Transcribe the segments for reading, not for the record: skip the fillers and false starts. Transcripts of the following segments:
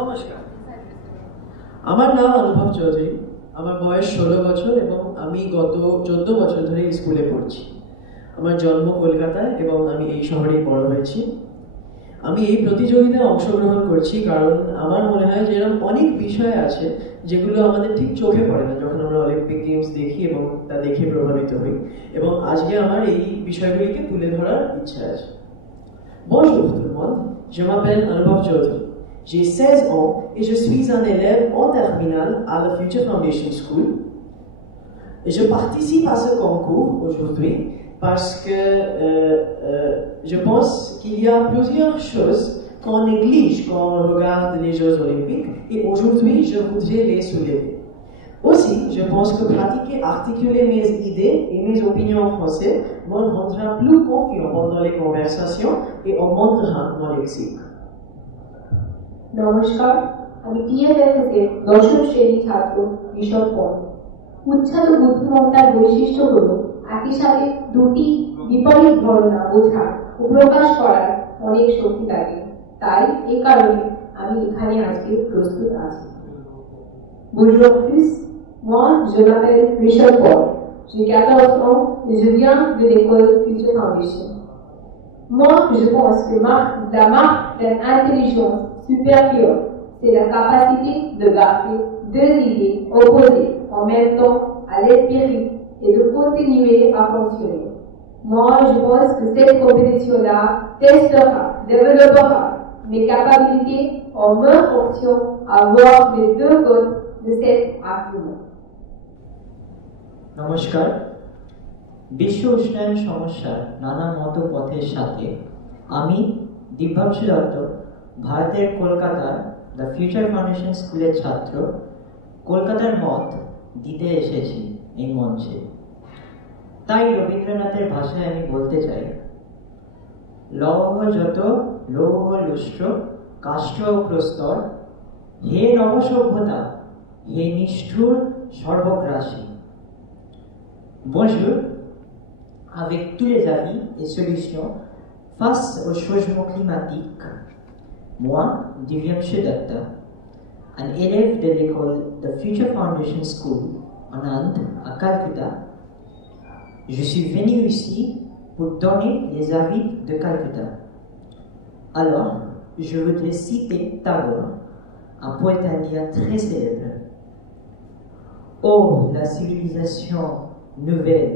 নমস্কার, আমার নাম অনুভব চৌধুরী। আমার বয়স 16 বছর এবং আমি গত 14 বছর ধরে স্কুলে পড়ছি। আমার জন্ম কলকাতায় এবং আমি এই শহরেই বড় হয়েছি। আমি এই প্রতিযোগিতায় অংশগ্রহণ করছি কারণ আমার মনে হয় যে এরকম অনেক বিষয় আছে যেগুলো আমাদের ঠিক চোখে পড়ে না যখন আমরা অলিম্পিক গেমস দেখি এবং তা দেখে প্রভাবিত হই, এবং আজকে আমার এই বিষয়গুলিকে তুলে ধরার ইচ্ছা আছে। Bonjour tout le monde, je m'appelle Anubhav Chaudhary. J'ai 16 ans et je suis un élève en terminale à la Future Foundation School. Et je participe à ce concours aujourd'hui parce que je pense qu'il y a plusieurs choses qu'on néglige quand on regarde les Jeux Olympiques et aujourd'hui je voudrais les soulever. Aussi, je pense que pratiquer, articuler mes idées et mes opinions en français me rendra plus confiant pendant les conversations et augmentera mon lexique. নমস্কার, আমি টিএফএসএস দশম শ্রেণী ছাত্র ঋষভ পল। উচ্ছ্বাস বুদ্ধিমত্তার বৈশিষ্ট্য হল একই সাথে দুটি বিপরীত ধারণা বোঝা ও প্রকাশ করার অনেক শক্তি লাগে। তাই এই কারণে আমি এখানে আজকে প্রস্তুত আছি। Bonjour tous, moi je m'appelle Rishabh Paul, j'ai 14 ans et je viens de l'école Future Foundation. Moi je pense que la marque d'une intelligence supérieure, c'est la capacité de garder deux idées opposées en même temps à l'esprit et de continuer à fonctionner. Moi, je pense que cette compétition-là testera, développera mes capacités en me forçant à voir les deux côtés de cet argument. নমস্কার, বিশ্ব উষ্ণায়ন সমস্যার নানা মত পথের সাথে আমি দিব্যাংশু দত্ত, ভারতের কলকাতার দ্য ফিউচার ফাউন্ডেশন স্কুলের ছাত্র, কলকাতার মত দিতে এসেছি এই মঞ্চে। তাই রবীন্দ্রনাথের ভাষায় আমি বলতে চাই, লৌহ যত লৌহ লুষ্ট্র কাষ্ঠ প্রস্তর, হে নবসভ্যতা, হে নিষ্ঠুর সর্বগ্রাসী। Bonjour, avec tous les avis et solutions face au changement climatique, moi, Divyanshu Datta, un élève de l'école The Future Foundation School en Inde, à Calcutta, je suis venu ici pour donner les avis de Calcutta. Alors, je voudrais citer Tagore, un poète indien très célèbre. Oh, la civilisation nouvelle,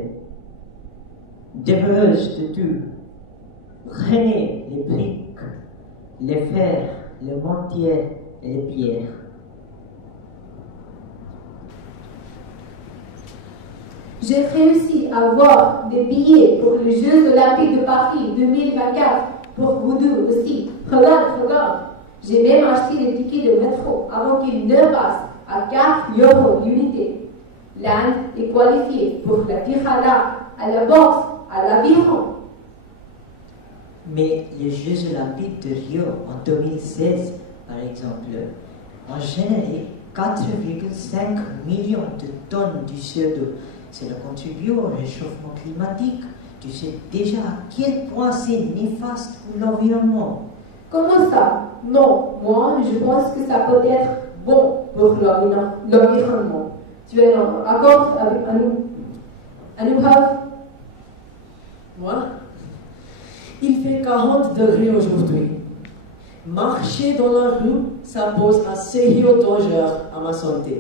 dévoreuse de tout, prenez les briques, les fers, les mortiers et les pierres. J'ai réussi à avoir des billets pour les Jeux Olympiques de Paris 2024, pour vous deux aussi. Regarde. J'ai même acheté les tickets de métro avant qu'ils ne passent à 4 € l'unité. L'Inde est qualifiée pour la tirada, à la boxe, à l'aviron. Mais les Jeux Olympiques de Rio en 2016, par exemple, ont généré 4,5 millions de tonnes de CO2. Cela contribue au réchauffement climatique. Tu sais déjà à quel point c'est néfaste pour l'environnement. Comment ça? Non, moi je pense que ça peut être bon pour l'environnement. Tu es d'accord avec Anubhav? Moi, il fait 40 degrés aujourd'hui. Marcher dans la rue, ça pose un sérieux danger à ma santé.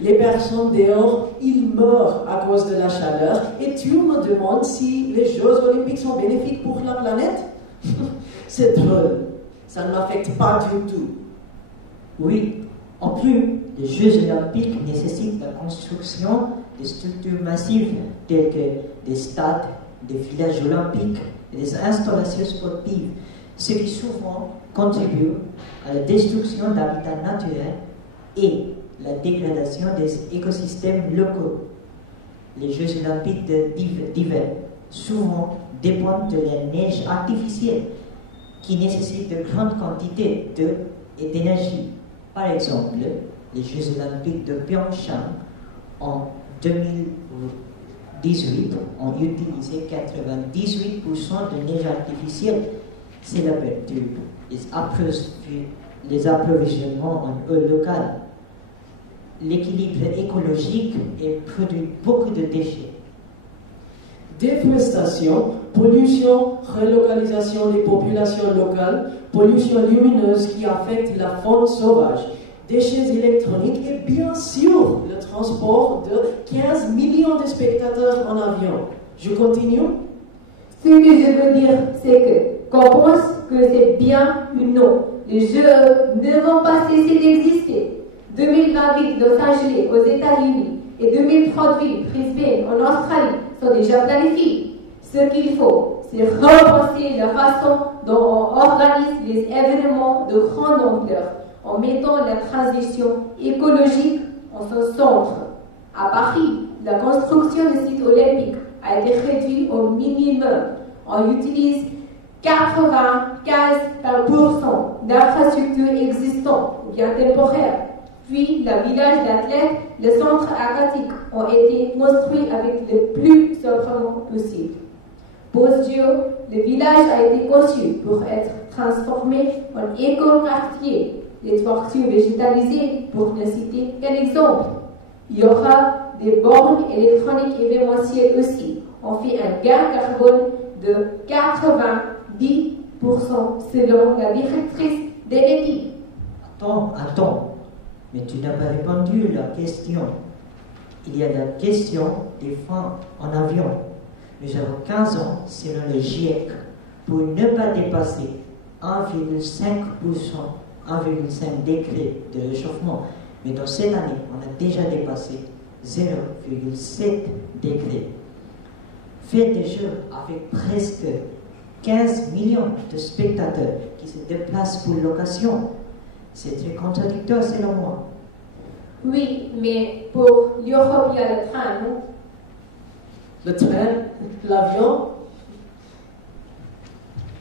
Les personnes dehors, ils meurent à cause de la chaleur. Et tu me demandes si les Jeux Olympiques sont bénéfiques pour la planète? C'est drôle. Ça ne m'affecte pas du tout. Oui, en plus, les Jeux Olympiques nécessitent la construction de structures massives telles que des stades, des villages olympiques et des installations sportives, ce qui souvent contribue à la destruction d'habitats naturels et la dégradation des écosystèmes locaux. Les Jeux Olympiques d'hiver souvent dépendent de la neige artificielle qui nécessite de grandes quantités d'eau et d'énergie. Par exemple, les Jeux Olympiques de Pyeongchang en 2018 ont utilisé 98% de neige artificielle. Cela perturbe les les approvisionnements en eau locale, l'équilibre écologique et produit beaucoup de déchets. Déforestation, pollution, relocalisation des populations locales, pollution lumineuse qui affecte la faune sauvage, déchets électroniques et bien sûr le transport de 15 millions de spectateurs en avion. Je continue? Ce que je veux dire, c'est qu'on pense que c'est bien ou non. Les Jeux ne vont pas cesser d'exister. 2028 Los Angeles aux États-Unis et 2038 Brisbane en Australie sont déjà planifiés. Ce qu'il faut, c'est repenser la façon dont on organise les événements de grande ampleur en mettant la transition écologique en son centre. À Paris, la construction des sites olympiques a été réduite au minimum. On utilise 95% d'infrastructures existantes ou bien temporaires. Puis, le village d'athlètes, le centre aquatique ont été construits avec le plus sobrement possible. Post-JO, le village a été conçu pour être transformé en éco-quartier. Les toitures végétalisées, pour ne citer qu'un exemple. Il y aura des bornes électroniques événementielles aussi. On fait un gain carbone de 90% selon la directrice d'Enedis. Attends, mais tu n'as pas répondu à la question. Il y a la question des freins en avion. Nous avons 15 ans, selon le GIEC, pour ne pas dépasser 1,5 degrés de réchauffement. Mais dans cette année, on a déjà dépassé 0,7 degrés. Faites des jeux avec presque 15 millions de spectateurs qui se déplacent pour l'occasion. C'est très contradictoire selon moi. Oui, mais pour l'Europe, il y a le train, non? Le train, l'avion?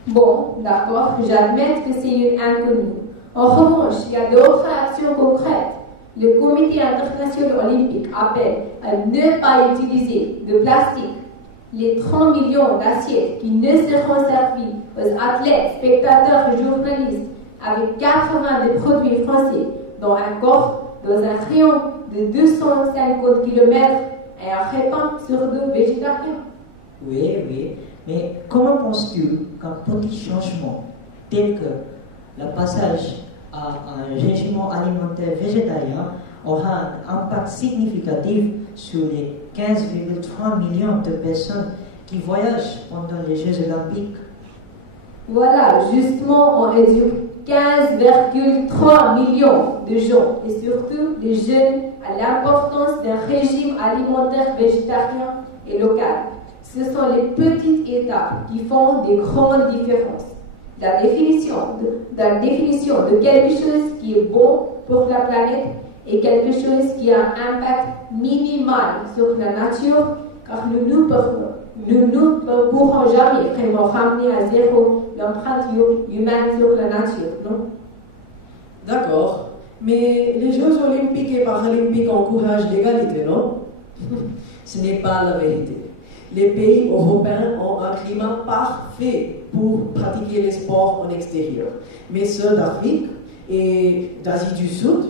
Bon, d'accord, j'admets que c'est une inconnue. En revanche, il y a d'autres actions concrètes. Le Comité international olympique appelle à ne pas utiliser de plastique. Les 30 millions d'assiettes qui ne seront servies aux athlètes, spectateurs et journalistes avec 80 des produits français dans un coffre, dans un rayon de 250 km et un repas sur deux végétariens. Oui, mais comment penses-tu qu'un petit changement tel que le passage à un régime alimentaire végétarien aura un impact significatif sur les 15,3 millions de personnes qui voyagent pendant les Jeux olympiques? Voilà, justement, on éduque 15,3 millions de gens, et surtout les jeunes, à l'importance d'un régime alimentaire végétarien et local. Ce sont les petites étapes qui font des grandes différences. La définition de quelque chose qui est bon pour la planète est quelque chose qui a un impact minimal sur la nature, car nous ne pourrons jamais vraiment ramener à zéro l'empreinte humaine sur la nature, non? D'accord, mais les Jeux olympiques et paralympiques encouragent l'égalité, non? Ce n'est pas la vérité. Les pays européens ont un climat parfait pour pratiquer les sports en extérieur. Mais ceux d'Afrique et d'Asie du Sud,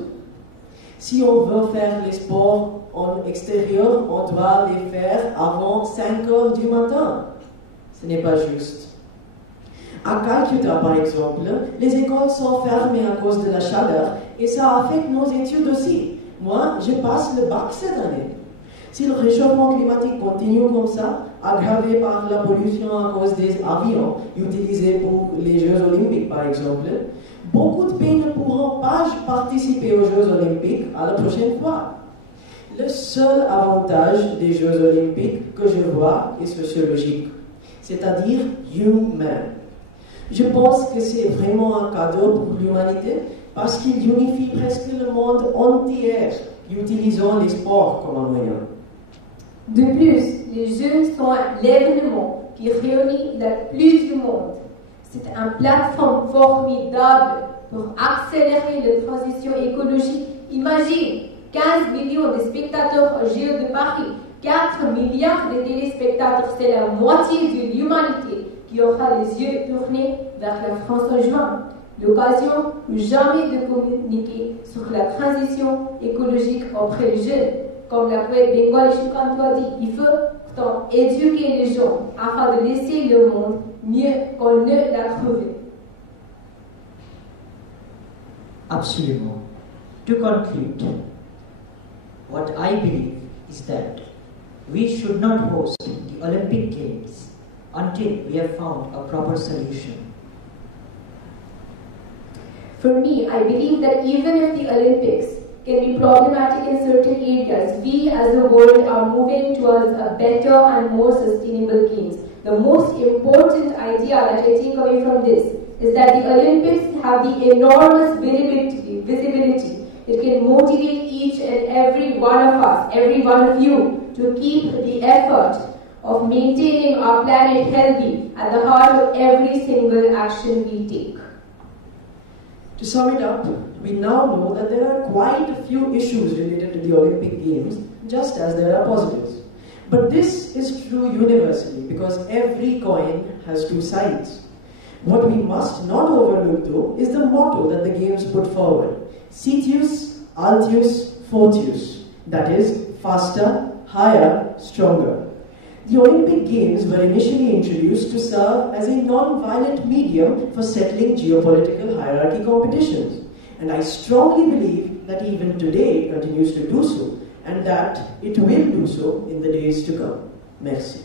si on veut faire les sports en extérieur, on doit les faire avant 5 heures du matin. Ce n'est pas juste. À Calcutta, par exemple, les écoles sont fermées à cause de la chaleur et ça affecte nos études aussi. Moi, je passe le bac cette année. Si le réchauffement climatique continue comme ça, aggravé par la pollution à cause des avions utilisés pour les Jeux olympiques, par exemple, beaucoup de pays ne pourront pas participer aux Jeux olympiques à la prochaine fois. Le seul avantage des Jeux olympiques que je vois est sociologique, c'est-à-dire humain. Je pense que c'est vraiment un cadeau pour l'humanité parce qu'il unifie presque le monde entier, utilisant les sports comme un moyen. De plus, les Jeux sont l'événement qui réunit le plus du monde. C'est une plateforme formidable pour accélérer la transition écologique. Imagine 15 millions de spectateurs aux Jeux de Paris, 4 milliards de téléspectateurs, c'est la moitié de l'humanité qui aura les yeux tournés vers la France en juin. L'occasion ou jamais de communiquer sur la transition écologique auprès des jeunes. Comme la poète Bengali Shukanto a dit, il faut pourtant éduquer les gens afin de laisser le monde mieux qu'on ne l'a trouvé. Absolument. To conclude, what I believe is that we should not host the Olympic Games until we have found a proper solution. For me, I believe that even if the Olympics can be problematic in certain areas, we as a world are moving towards a better and more sustainable games. The most important idea that I take away from this is that the Olympics have the enormous visibility. It can motivate each and every one of us, every one of you, to keep the effort of maintaining our planet healthy at the heart of every single action we take. To sum it up, we now know that there are quite a few issues related to the Olympic Games, just as there are positives. But this is true universally because every coin has two sides. What we must not overlook, though, is the motto that the Games put forward: Citius, Altius, Fortius, that is, faster, higher, stronger. The Olympic Games were initially introduced to serve as a non-violent medium for settling geopolitical hierarchy competitions. And I strongly believe that even today it continues to do so, and that it will do so in the days to come. Merci.